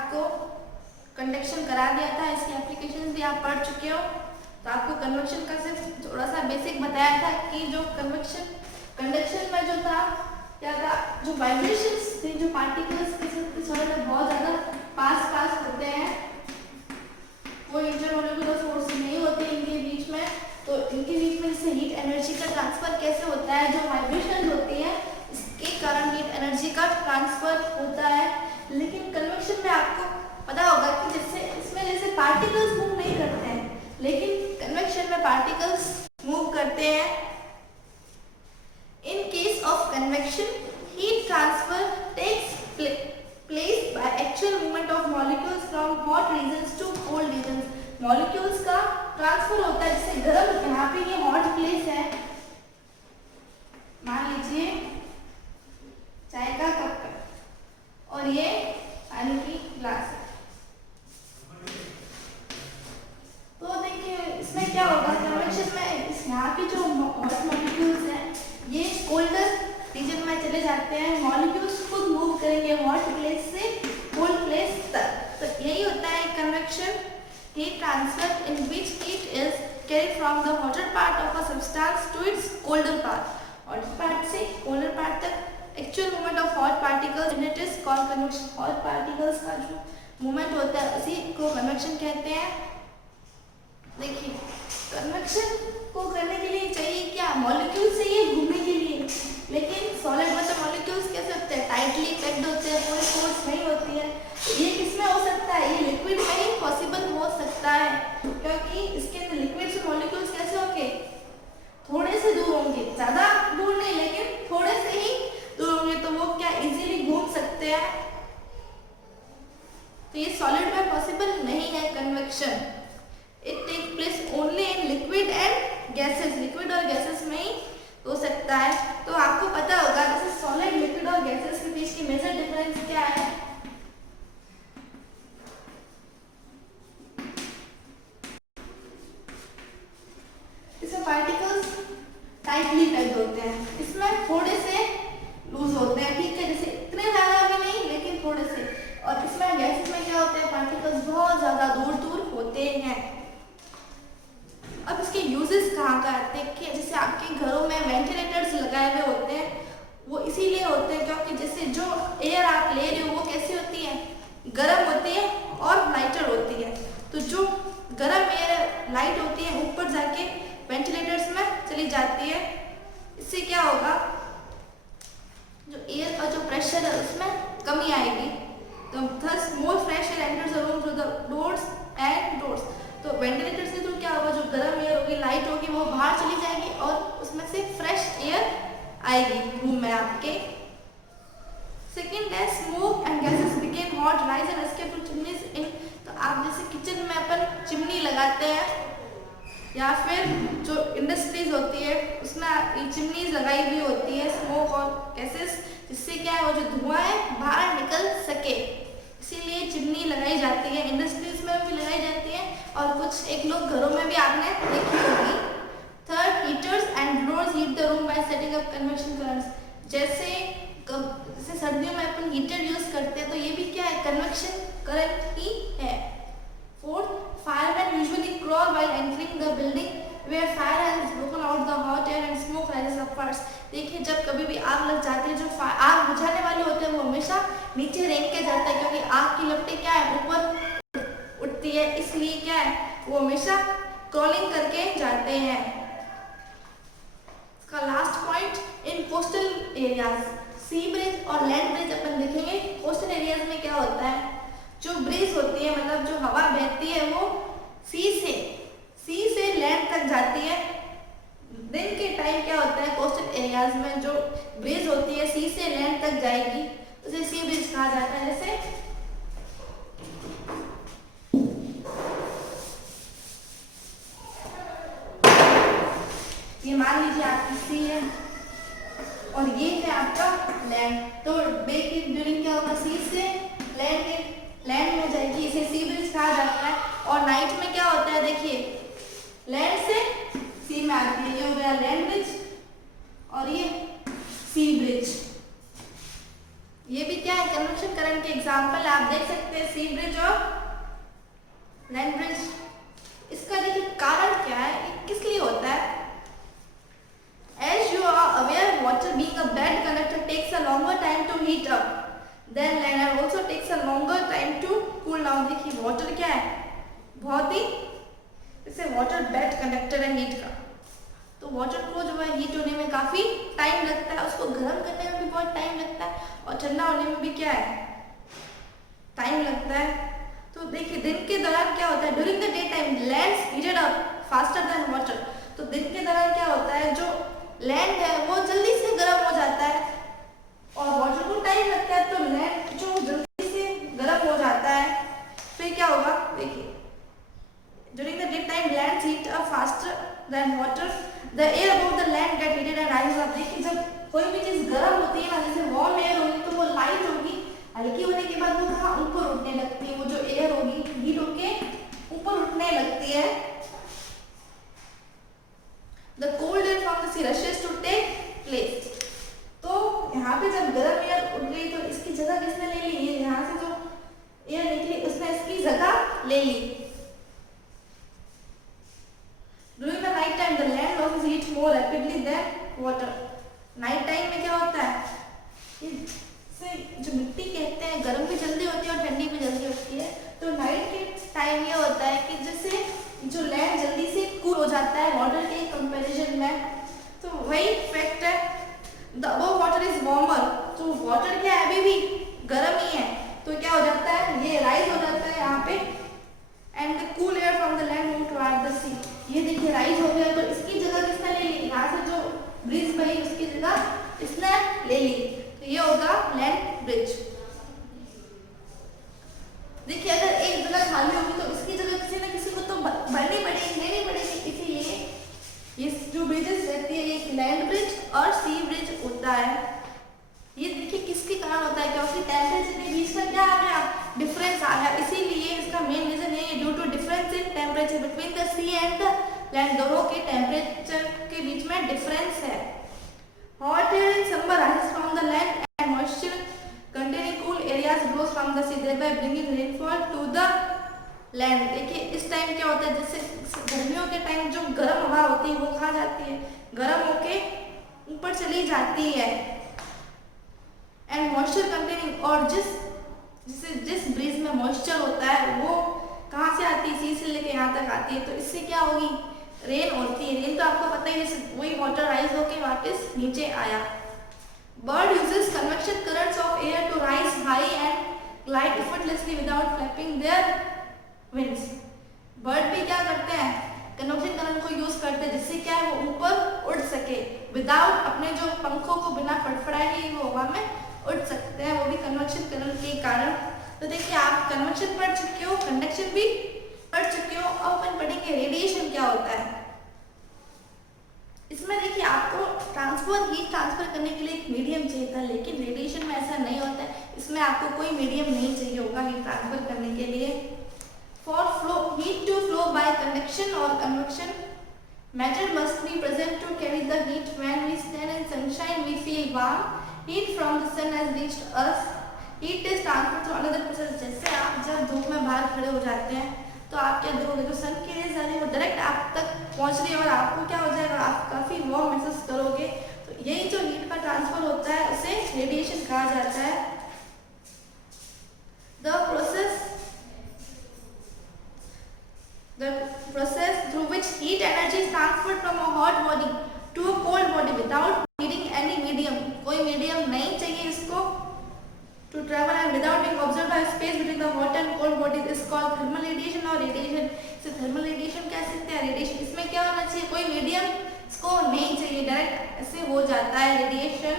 आपको कंडक्शन करा दिया था, इसकी एप्लीकेशन भी आप पढ़ चुके हो। तो आपको कन्वेक्शन का सिर्फ थोड़ा सा बेसिक बताया था कि जो कंडक्शन में जो था क्या था, जो वाइब्रेशंस थे, जो पार्टिकल्स किसी समय में बहुत ज़्यादा पास होते हैं, कोई इंटरमोलिकुलर फोर्स नहीं होती इनके बीच में, तो इनके बीच में इससे हीट एनर्जी का ट्रांसफर कैसे होता है, जो वाइब्रेशन होती है इसके कारण हीट एनर्जी का ट्रांसफर होता है। लेकिन कन्वेक्शन में आपको पता होगा कि जैसे पार्टिकल्स मूव नहीं करते हैं, लेकिन कन्वेक्शन में पार्टिकल्स मूव करते हैं। In case of convection heat transfer takes place by actual movement of molecules from hot regions to cold regions. Molecules का ट्रांसफर होता है, जैसे गर्म, यहाँ पे ये हॉट प्लेस है, मान लीजिए चाय का कप है और ये पानी की ग्लास है। तो देखिए इसमें क्या होगा, कन्वेक्शन में इस यहाँ की जो हॉट मॉलिक्यूल्स हैं ये कोल्डर रीजन में चले जाते हैं, मॉलिक्यूल्स खुद मूव करेंगे हॉट प्लेस से कोल्ड प्लेस तक। तो यही होता है convection, heat transfer in which heat is carried from the hotter part of a substance to its colder part. Hotter part से कोल्डर पार्ट तक actual movement of hot particles in it is called convection. Hot particles का जो movement होता है उसी को convection कहते हैं। देखिए कन्वेक्शन को करने के लिए चाहिए क्या, मॉलिक्यूल चाहिए घूमने के लिए, लेकिन सॉलिड में तो मॉलिक्यूल्स कैसे होते हैं, टाइटली पैक्ड होते हैं, कोई फोर्स नहीं होती है। ये किसमें हो सकता है, ये लिक्विड में ही पॉसिबल हो सकता है, क्योंकि इसके अंदर लिक्विड से मॉलिक्यूल्स कैसे होंगे, थोड़े से दूर होंगे, ज्यादा दूर नहीं लेकिन थोड़े से ही दूर होंगे, तो वो क्या इजीली घूम सकते हैं। तो ये सॉलिड में पॉसिबल नहीं है convection. It take place only in liquid and gases, liquid और गैसेस में ही हो सकता है। तो आपको पता होगा जैसे सॉलिड, लिक्विड और गैसेस के बीच की मेजर डिफरेंस क्या है। इसमें पार्टिकल्स टाइटली पैक्ड होते हैं, इसमें थोड़े से लूज होते हैं, ठीक है, जैसे इतने ज्यादा भी नहीं लेकिन थोड़े से। और इसमें गैसेस में क्या होते हैं, पार्टिकल्स बहुत ज्यादा दूर दूर होते हैं। अब इसके यूजेस कहाँ का आते हैं, जैसे आपके घरों में वेंटिलेटर्स लगाए हुए होते हैं, वो इसीलिए होते हैं क्योंकि जैसे जो एयर आप ले रहे हो वो कैसी होती है, गर्म होती है और लाइटर होती है। तो जो गर्म एयर लाइट होती है ऊपर जाके वेंटिलेटर्स में चली जाती है, इससे क्या होगा, जो एयर का जो प्रेशर है उसमें कमी आएगी। तो thus more fresh air enters the room through the doors and doors. तो वेंटिलेटर से तो क्या होगा, जो गर्म एयर होगी, लाइट होगी, वो बाहर चली जाएगी और उसमें से फ्रेश एयर आएगी रूम में आपके। सेकेंड है smoke and gases became hot rise and escape to chimneys in. तो आप जैसे किचन में अपन चिमनी लगाते हैं या फिर जो इंडस्ट्रीज होती है उसमें चिमनीज लगाई हुई होती है, स्मोक और गैसेस, जिससे क्या है वो जो धुआं है बाहर निकल सके, इसीलिए चिमनी लगाई जाती है। इंडस्ट्रीज में भी लगाई जाती है और कुछ एक लोग घरों में भी आपने देखी होगी। Third, heaters and blowers heat the room bye setting up convection currents. जैसे सर्दियों में अपन हीटर यूज करते हैं तो ये भी क्या है, कन्वेक्शन करंट ही है। Fourth, firemen usually crawl while entering the building where fire has broken out the hot air and smoke rises upwards। देखिए जब कभी भी आग लग जाती है, जो आग बुझाने वाले होते हैं वो हमेशा नीचे रेंग के जाते हैं, क्योंकि आग की लपटें क्या है ऊपर उठती है, इसलिए क्या है वो हमेशा क्रॉलिंग करके जाते हैं। इसका last point, in coastal areas sea breeze और लैंड ब्रिज अपन देखेंगे। कोस्टल एरियाज में क्या होता है, जो ब्रिज होती है मतलब जो हवा बहती है वो सी से लैंड तक जाती है। दिन के टाइम क्या होता है, कोस्टल एरियाज में जो ब्रिज होती है सी से लैंड तक जाएगी, उसे सी ब्रिज कहा जाता है। जैसे ये मान लीजिए आपकी सी है और ये है आपका लैंड, तो डे की ड्यूरिंग क्या होगा, सी से लैंड में जाएगी, इसे सी ब्रिज कहा जाता है। और नाइट में क्या होता है, देखिए लैंड से सी में आती है, ये हो गया लैंड ब्रिज और ये सी ब्रिज, ये भी क्या है, कन्वेक्शन करंट के एग्जांपल आप देख सकते हैं, सी ब्रिज और लैंड ब्रिज। इसका देखिए कारण क्या है, ये किस लिए होता है। As you are aware, water being a bad conductor takes a longer time to heat up then land and also takes a longer time to cool down। देखिए वाटर क्या है, बहुत ही जैसे वाटर बैड कंडक्टर है heat का, तो water को जो है हीट होने में काफ़ी टाइम लगता है, उसको गर्म करने में भी बहुत टाइम लगता है और ठंडा होने में भी क्या है, टाइम लगता है। तो देखिए दिन के दौरान क्या होता है, during the day time land heated up faster than water. तो दिन के दौरान क्या होता है, जो लैंड है वो जल्दी से गर्म हो जाता है और वाटर को टाइम लगता है, तो लैंड जो जल्दी से गर्म हो जाता है। फिर क्या होगा, देखिए during the daytime land heat up faster than water, the air above the land get heated and rises up। देखिए जब कोई भी चीज गर्म होती है ना, जैसे वार्म एयर होगी तो वो लाइट होगी, हल्की होने के बाद वो कहाँ ऊपर उठने लगती है, वो जो एयर होगी हीट होके ऊपर उठने लगती है। The cold air from the sea rushes to take place। तो यहाँ पे जब गर्म एयर उठ गई तो इसकी जगह किसने ले ली, ये यहाँ से जो एयर निकली उसने इसकी जगह ले ली। During the night time, the land loses heat more rapidly than water। Night time में क्या होता है, इसे जो मिट्टी कहते हैं गर्म भी जल्दी होती है और ठंडी भी जल्दी होती है। तो नाइट के टाइम ये होता है कि जैसे जो लैंड जल्दी से कूल हो जाता है वाटर के कंपैरिजन में, तो वही फैक्ट है। The above water is warmer, तो वाटर क्या है अभी भी गर्म ही है, तो क्या हो जाता है ये राइज हो जाता है यहाँ पे। And the cool air from the land move toward the sea. ये देखिए राइज हो गया, तो इसकी जगह किसने ले ली, यहाँ से जो ब्रिज बनी उसकी जगह इसने ले ली, तो ये होगा लैंड ब्रिज। देखिए अगर एक जगह खाली होगी तो इसकी जगह किसी न किसी को तो भरनी पड़ेगी, लेनी पड़ेगी, इसीलिए ये जो ब्रिजेस रहती है एक लैंड ब्रिज और सी ब्रिज होता है। ये देखिए किसके कारण होता है, क्योंकि टेम्परेचर के बीच में क्या आ गया, डिफरेंस आ गया, इसीलिए इसका मेन रीजन ये due to difference in temperature between the sea and the land, दोनों के टेम्परेचर के बीच में डिफरेंस है। Hot air in summer rises from the land and moisture containing cool areas blows from the sea thereby bringing rainfall to the land. देखिए इस time क्या होता है, जैसे गर्मियों के टाइम जो गर्म हवा होती है वो कहाँ जाती है, गर्म होके ऊपर चली जाती है। एंड मॉइस्चर कंटेनिंग, और जिस ब्रिज में मॉइस्चर होता है वो कहाँ से आती है, सी से लेके यहाँ तक आती है, तो इससे क्या होगी, रेन होती है। रेन तो आपको पता ही है, वही वाटर राइज होके वापस नीचे आया। Bird uses convection currents of air to rise high and glide effortlessly without flapping their wings. Bird भी क्या करते हैं, कन्वेक्शन करंट को यूज करते हैं, जिससे क्या है वो ऊपर उड़ सके, विदाउट अपने जो पंखों को बिना फड़फड़ाए ही वो हवा में उड़ सकते हैं, वो भी कन्वेक्शन करंट के कारण। तो देखिए आप कन्वेक्शन पढ़ चुके हो, कंडक्शन भी पढ़ चुके हो, अब अपन पढ़ेंगे रेडिएशन क्या होता है। इसमें देखिए आपको हीट ट्रांसफर करने के लिए एक मीडियम चाहिए था, लेकिन रेडिएशन में ऐसा नहीं होता है, इसमें आपको कोई मीडियम नहीं चाहिए होगा हीट ट्रांसफर करने के लिए। For heat to flow by conduction और convection, matter must be present to carry the heat। When we stand in sunshine we feel warm, heat from the sun has reached us, heat is transferred to another person। जैसे आप जब धूप में बाहर खड़े हो जाते हैं तो आप क्या देखोगे, जो सन की रेज आ रही है वो डायरेक्ट आप तक पहुंच रही है और आपको क्या हो जाएगा, आप काफी वार्म महसूस करोगे। तो यही जो हीट का ट्रांसफर होता है उसे रेडिएशन कहा जाता है। The process through which heat energy is transferred from a hot body to a cold body without needing any medium, कोई मीडियम नहीं चाहिए इसको, to travel and without being observed by space between the hot and cold bodies is called thermal radiation और radiation। इसे thermal radiation कह सकते हैं, radiation. इसमें क्या होना चाहिए, कोई मीडियम इसको नहीं चाहिए, डायरेक्ट ऐसे हो जाता है radiation.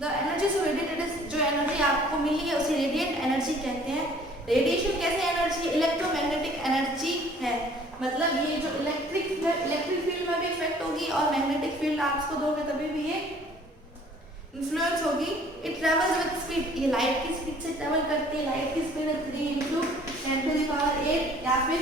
The energy so radiated is, जो एनर्जी आपको मिली है उसे रेडिएंट एनर्जी कहते हैं। रेडिएशन कैसे एनर्जी, इलेक्ट्रोमैग्नेटिक एनर्जी है, मतलब ये जो इलेक्ट्रिक फील्ड में भी इफेक्ट होगी और मैग्नेटिक फील्ड आप इसको दोगे तभी भी ये इन्फ्लुएंस होगी। इट ट्रेवल्स विद स्पीड, ये लाइट की स्पीड से ट्रेवल करती है, लाइट की स्पीड है 3 × 10⁸ या फिर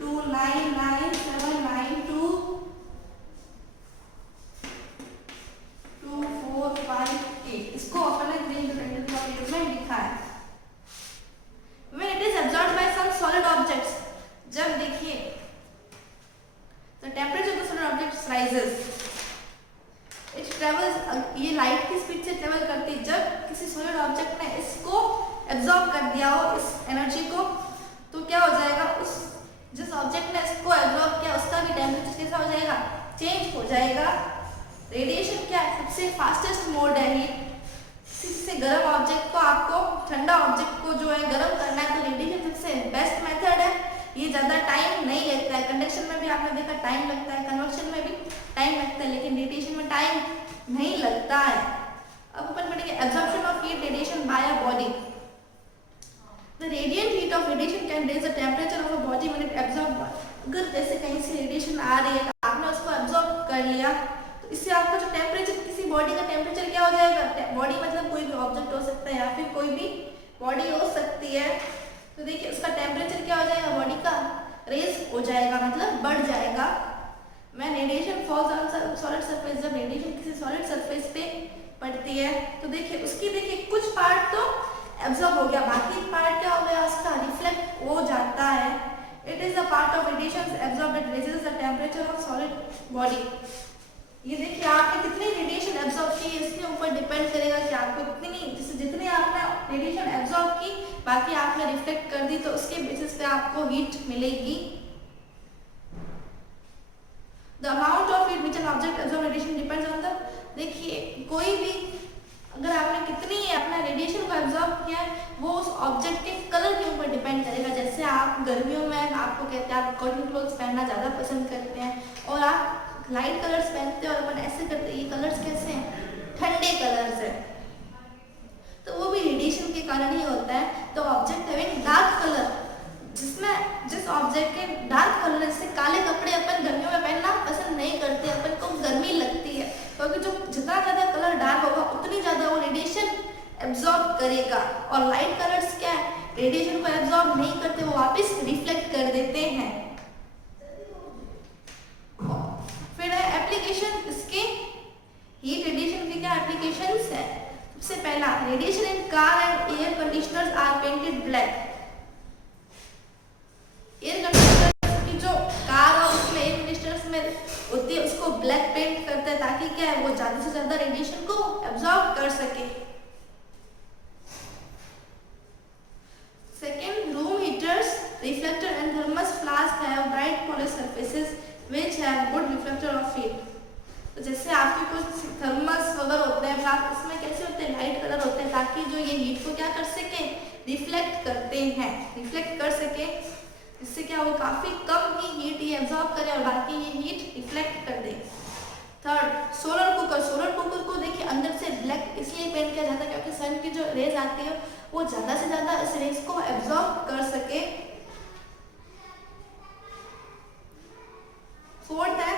299792245 8, इसको अपन ने 3 × लगाओ इस एनर्जी को, तो क्या हो जाएगा, उस जिस ऑब्जेक्ट ने इसको एब्जॉर्ब किया उसका भी टेम्परेचर कैसा हो जाएगा, चेंज हो जाएगा। रेडिएशन क्या है, सबसे फास्टेस्ट मोड है हीट। इससे गर्म ऑब्जेक्ट को आपको ठंडा ऑब्जेक्ट को जो है गर्म करना है, तो रेडिएशन सबसे बेस्ट मेथड है। ये ज़्यादा टाइम नहीं लगता है, कंडक्शन में भी आपने देखा टाइम लगता है, कन्वर्शन में भी टाइम लगता है, लेकिन रेडिएशन में टाइम नहीं लगता है। अब अपन पढ़ेंगे absorption of heat radiation by a body. The radiant heat of radiation can raise the temperature of a body when it absorb. अगर जैसे कहीं से रेडिएशन आ रही है तो आपने उसको एब्जॉर्ब कर लिया, तो इससे आपका जो टेम्परेचर, किसी बॉडी का टेम्परेचर क्या हो जाएगा, बॉडी मतलब कोई भी ऑब्जेक्ट हो सकता है या फिर कोई भी बॉडी हो सकती है, तो देखिए उसका टेम्परेचर क्या हो जाएगा, बॉडी का रेज हो जाएगा, मतलब बढ़ जाएगा। When radiation falls on solid surface, जब रेडिएशन किसी सॉलिड सरफेस पे पड़ती है तो देखिए उसकी कुछ पार्ट तो एब्जॉर्ब हो गया, बाकी पार्ट क्या हो गया, उसका रिफ्लेक्ट हो जाता है। It is a part of radiation absorb that raises the temperature of solid body. ये देखिए आपने कितनी रेडिएशन एब्जॉर्ब की है, इसके ऊपर डिपेंड करेगा कि आपको कितनी, जितनी आपने रेडिएशन एब्जॉर्ब की बाकी आपने रिफ्लेक्ट कर दी, तो उसके बेसिस पे आपको हीट मिलेगी। The amount of heat which an object absorbs radiation depends on the, देखिए कोई भी अगर आपने कितनी अपना रेडिएशन को एब्जॉर्ब किया है वो उस ऑब्जेक्ट के कलर के ऊपर डिपेंड करेगा। जैसे आप गर्मियों में आपको कहते हैं आप कॉटन क्लोथ्स पहनना ज़्यादा पसंद करते हैं और आप लाइट कलर्स पहनते हैं और अपन ऐसे करते हैं, ये कलर्स कैसे हैं, ठंडे कलर्स हैं, तो वो भी रेडिएशन के कारण ही होता है। तो ऑब्जेक्ट हैविंग डार्क कलर, जिसमें जिस ऑब्जेक्ट के डार्क कलर, जैसे काले कपड़े अपन गर्मियों में पहनना पसंद नहीं करते, अपन को गर्मी लगती है, क्योंकि जो जितना ज़्यादा कलर डार्क होगा उतनी ज़्यादा वो रेडिएशन एब्जॉर्ब करेगा। और लाइट कलर्स क्या है, रेडिएशन को एब्जॉर्ब नहीं करते, वो वापस रिफ्लेक्ट कर देते हैं। फिर है एप्लीकेशन इसके, हीट रेडिएशन की क्या एप्लीकेशंस है। सबसे पहला, radiation in car and air conditioners are painted black. Air conditioner की जो कार और उसमें एयर कंडीशनर्स में होती है उसको ब्लैक पेंट करते हैं, ताकि क्या है वो ज्यादा से ज्यादा रेडिएशन को एब्जॉर्ब कर सके। Second, room heaters, reflector and thermos flask have bright polish surfaces which have good reflector of heat. तो जैसे आपके कुछ थर्मस वगैरह होते हैं फ्लास्क, इसमें कैसे होते हैं, लाइट कलर होते हैं, ताकि जो ये हीट को क्या कर सके, रिफ्लेक्ट करते हैं, रिफ्लेक्ट कर सके, इससे क्या वो काफ़ी कम ही हीट ये एब्जॉर्ब करे और बाकी ये हीट रिफ्लेक्ट कर दे। Third, solar cooker. Solar cooker को देखिए अंदर से ब्लैक इसलिए पेंट किया जाता है क्योंकि सन की जो रेज आती है वो ज़्यादा से ज़्यादा इस रेज को एब्जॉर्ब कर सके। फोर्थ है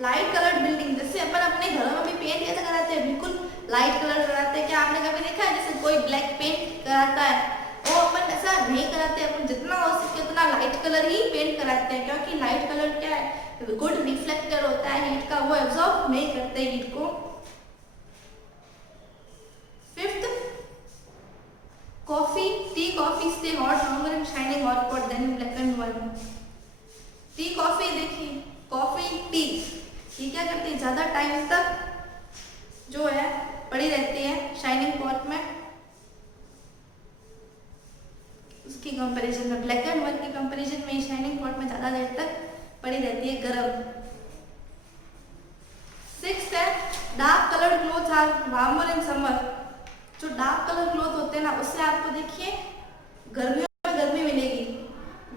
लाइट कलर्ड बिल्डिंग। जैसे अपन अपने घरों में भी पेंट कैसे कराते हैं, बिल्कुल लाइट कलर कराते हैं। क्या आपने कभी देखा है जैसे कोई ब्लैक पेंट कराता है, वो अपन ऐसा नहीं कराते, अपन जितना हो सके उतना लाइट कलर ही पेंट कराते हैं, क्योंकि लाइट कलर क्या है, गुड रिफ्लेक्टर होता है हीट का, वो एब्जॉर्ब नहीं करते हीट को। Fifth, coffee, tea coffee stay hot longer in shining hot pot than black and white. Tea coffee देखिए, कॉफी टी ये क्या करती है, ज्यादा टाइम तक जो है पड़ी रहती है शाइनिंग पॉट में, उसकी कंपैरिजन में ब्लैक एंड व्हाइट की कंपैरिजन में शाइनिंग पॉट में ज़्यादा देर तक पड़ी रहती है गर्म। सिक्स्थ है dark coloured clothes are warmer in summer. जो डार्क कलर क्लोथ होते हैं ना, उससे आपको देखिए गर्मियों में गर्मी मिलेगी।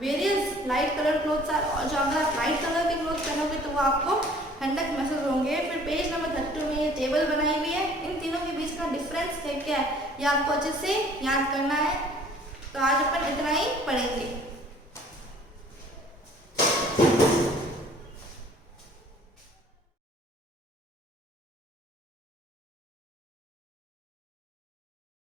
Various light colour clothes are, और जो अगर आप लाइट कलर के क्लोथ पहनोगे तो वो आपको ठंडक महसूस होंगे। फिर पेज नंबर 32 में ये टेबल बनाई हुई है, इन तीनों के बीच का डिफरेंस है क्या है ये आपको अच्छे से याद करना है। तो आज अपन इतना ही पढ़ेंगे।